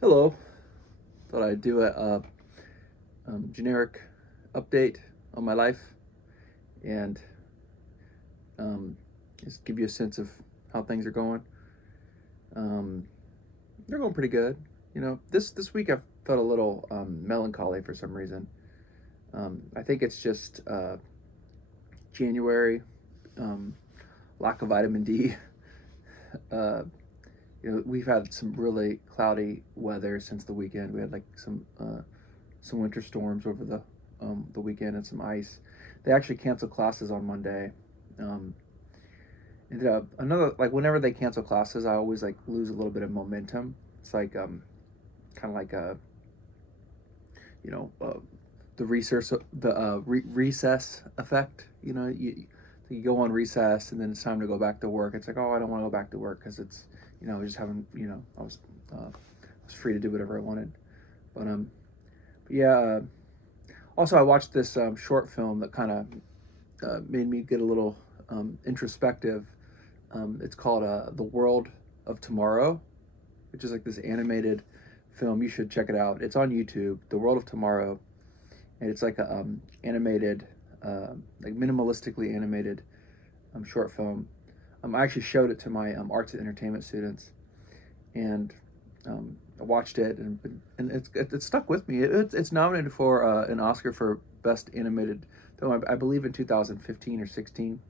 Hello. Thought I'd do a generic update on my life and um, just give you a sense of how things are going. Um, they're going pretty good. This week I've felt a little melancholy for some reason. I think it's just January, um, lack of vitamin D. Uh, we've had some really cloudy weather since the weekend. We had like some winter storms over the weekend and some ice. They actually canceled classes on Monday. Um, another like whenever they cancel classes, I always like lose a little bit of momentum. It's like kind of like you know uh, the recess effect. You go on recess and then it's time to go back to work. It's like, oh, I don't want to go back to work because it's I was just having I was free to do whatever I wanted. But yeah. Also, I watched this short film that kind of made me get a little introspective. It's called The World of Tomorrow, which is like this animated film. You should check it out. It's on YouTube. The World of Tomorrow, and it's like a animated, like minimalistically animated short film. I actually showed it to my arts and entertainment students, and I watched it, and it's stuck with me. It's nominated for an Oscar for Best Animated Film, I believe in 2015 or 16.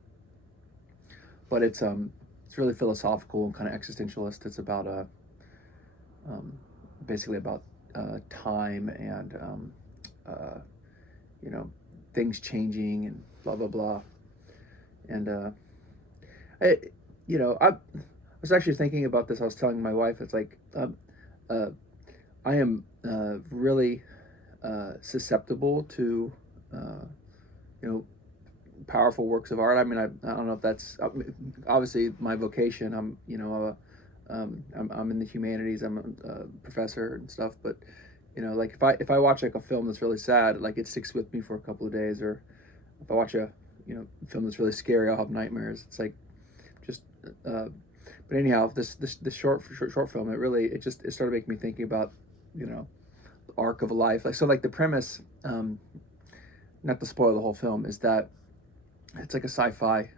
But it's really philosophical and kind of existentialist. It's about um, basically about time and uh, you know things changing and blah blah blah. And I I was actually thinking about this. I was telling my wife, it's like uh, I am really susceptible to uh, you know powerful works of art. I mean, I don't know if that's obviously my vocation. I'm in the humanities. I'm a professor and stuff. But like if I watch like a film that's really sad, like it sticks with me for a couple of days. Or if I watch a film that's really scary, I'll have nightmares. It's like just. But anyhow, this short film, it started making me thinking about the arc of life. Like the premise, not to spoil the whole film, is that it's like a sci-fi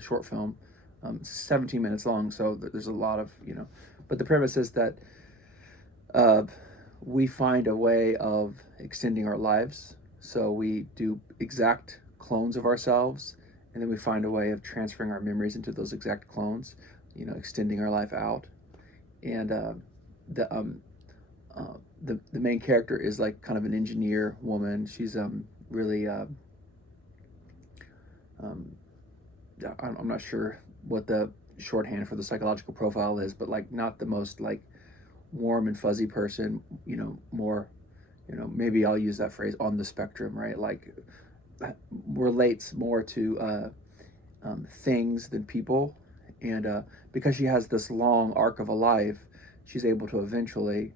short film. 17 minutes long, so there's a lot of But the premise is that uh, we find a way of extending our lives. So we do exact clones of ourselves, and then we find a way of transferring our memories into those exact clones. Extending our life out. And the the main character is like kind of an engineer woman. She's really um, I'm not sure what the shorthand for the psychological profile is, but like not the most like warm and fuzzy person. More, maybe I'll use that phrase, on the spectrum, right? Like relates more to things than people, and because she has this long arc of a life, she's able to eventually,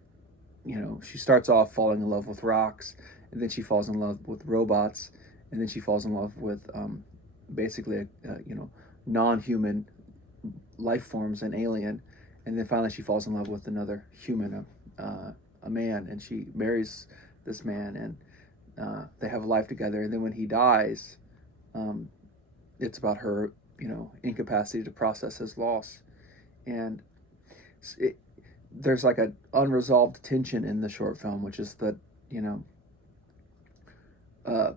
she starts off falling in love with rocks, and then she falls in love with robots, and then she falls in love with basically non-human life forms, an alien, and then finally she falls in love with another human, a man, and she marries this man, and they have a life together. And then when he dies, um, it's about her, incapacity to process his loss, and it, there's like an unresolved tension in the short film, which is that you know uh,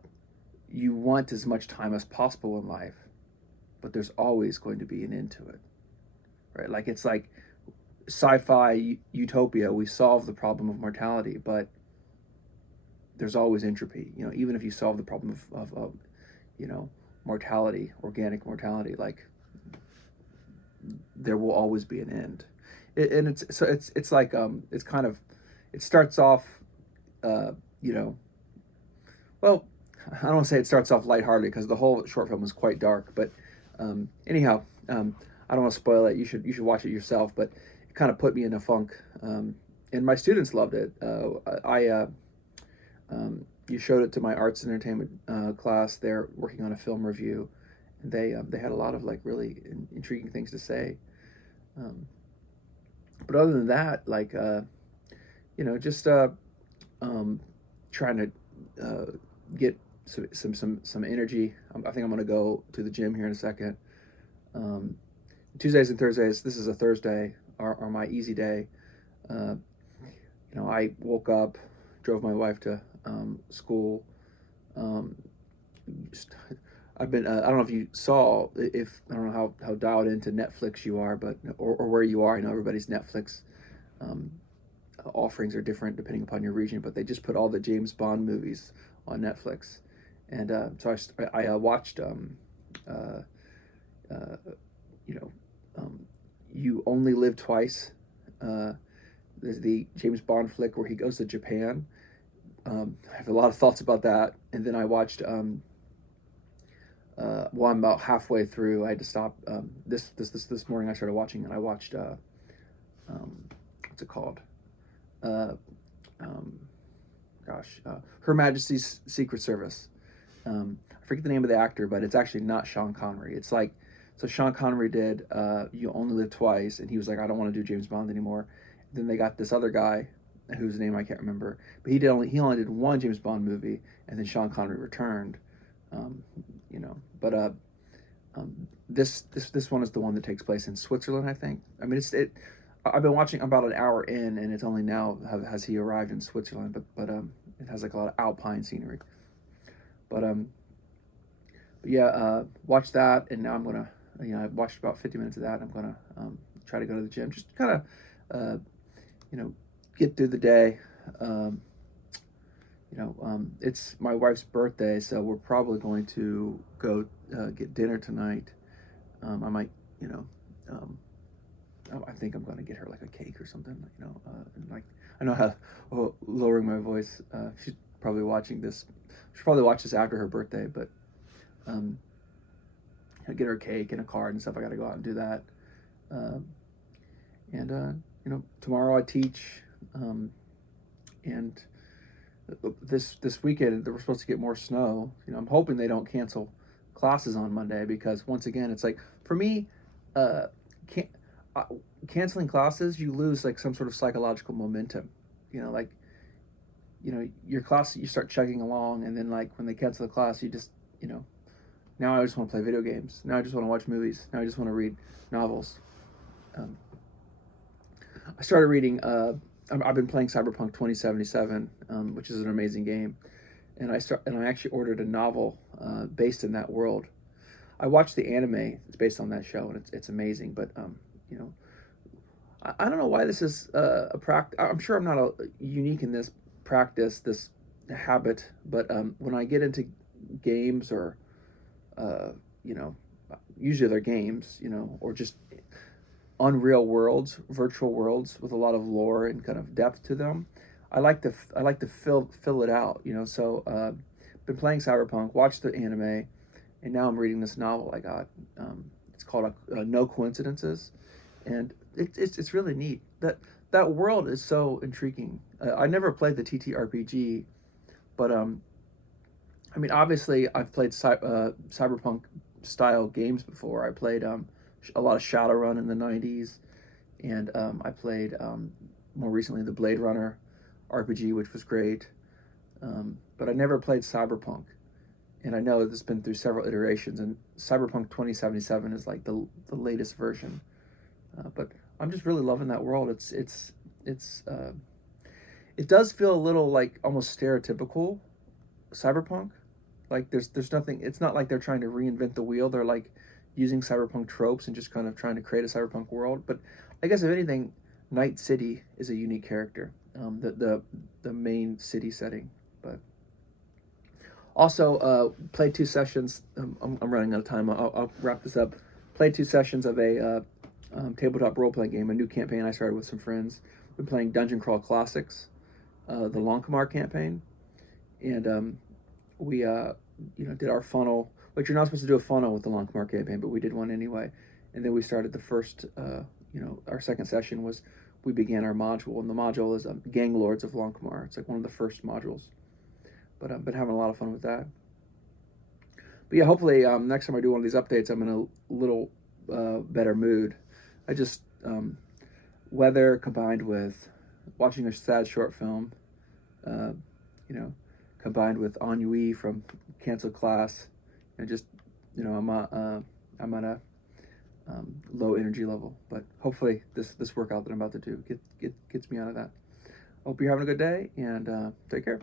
you want as much time as possible in life, but there's always going to be an end to it, right? Like it's like sci-fi utopia. We solve the problem of mortality, but there's always entropy. Even if you solve the problem of you know mortality, organic mortality, like there will always be an end. And it's like it's kind of it starts off uh, you know well, I don't want to say it starts off lighthearted because the whole short film is quite dark. But anyhow, I don't want to spoil it. You should watch it yourself. But it kind of put me in a funk, and my students loved it. You showed it to my arts and entertainment class. They're working on a film review, and they had a lot of like really intriguing things to say. Um, but other than that, like just trying to get some energy. I think I'm gonna go to the gym here in a second. Um, Tuesdays and Thursdays. This is a Thursday. Are my easy day. Uh, I woke up, drove my wife to school. Um, I've been. I don't know if you saw. If I don't know how dialed into Netflix you are, but or where you are. I know everybody's Netflix um, offerings are different depending upon your region, but they just put all the James Bond movies on Netflix, and so I watched. Uh, uh, you know, You Only Live Twice. Uh, there's the James Bond flick where he goes to Japan. I have a lot of thoughts about that, and then I watched. Well, I'm about halfway through. I had to stop. This morning I started watching, and I watched. Um, what's it called? Uh, um, Her Majesty's Secret Service. I forget the name of the actor, but it's actually not Sean Connery. It's like, so Sean Connery did You Only Live Twice, and he was like, I don't want to do James Bond anymore. Then they got this other guy, whose name I can't remember, but he only did one James Bond movie, and then Sean Connery returned. Um, but this one is the one that takes place in Switzerland, I think. I mean, I've been watching about an hour in, and it's only now has he arrived in Switzerland, but it has like a lot of alpine scenery. But but yeah, watch that, and now I'm gonna, I've watched about 50 minutes of that. I'm gonna try to go to the gym, just kind of, uh, you know, get through the day. Um, it's my wife's birthday, so we're probably going to go get dinner tonight. I might, um, I think I'm going to get her like a cake or something, and like I know how lowering my voice. She's probably watching this. She'll probably watch this after her birthday, but um, I get her a cake and a card and stuff. I got to go out and do that. Um, and tomorrow I teach, and this weekend we're supposed to get more snow. I'm hoping they don't cancel classes on Monday, because once again, it's like for me, uh, can canceling classes, you lose like some sort of psychological momentum. Like your class, you start chugging along, and then like when they cancel the class, you just now I just want to play video games. Now I just want to watch movies. Now I just want to read novels. Um, I started reading. I've been playing Cyberpunk 2077, which is an amazing game, and I actually ordered a novel based in that world. I watched the anime. It's based on that show, and it's amazing. But you know, I don't know why this is a practice. I'm sure I'm not unique in this practice, this habit. But when I get into games, or uh, you know, usually they're games, or just unreal worlds, virtual worlds with a lot of lore and kind of depth to them. I like to fill it out. So been playing Cyberpunk, watched the anime, and now I'm reading this novel I got. It's called No Coincidences, and it's really neat. That world is so intriguing. I never played the TTRPG, but I mean, obviously I've played Cyberpunk style games before. I played a lot of Shadowrun in the '90s, and I played more recently the Blade Runner RPG, which was great. But I never played Cyberpunk, and I know this has been through several iterations, and Cyberpunk 2077 is like the latest version. But I'm just really loving that world. It does feel a little like almost stereotypical Cyberpunk. Like there's nothing. It's not like they're trying to reinvent the wheel. They're like using cyberpunk tropes and just kind of trying to create a cyberpunk world. But I guess if anything, Night City is a unique character. The main city setting. But also played 2 sessions. I'm running out of time. I'll wrap this up. Played 2 sessions of a tabletop role playing game. A new campaign I started with some friends. Been playing Dungeon Crawl Classics, the Lankamar campaign, and we did our funnel, which you're not supposed to do a funnel with the Lankamar campaign, but we did one anyway. And then we started the first, our second session was we began our module, and the module is Gang Lords of Lankamar. It's like one of the first modules, but I've been having a lot of fun with that. But yeah, hopefully next time I do one of these updates, I'm in a little better mood. I just weather combined with watching a sad short film, uh, you know, combined with ennui from canceled class, and just, I'm at a low energy level. But hopefully, this workout that I'm about to do gets me out of that. Hope you're having a good day, and take care.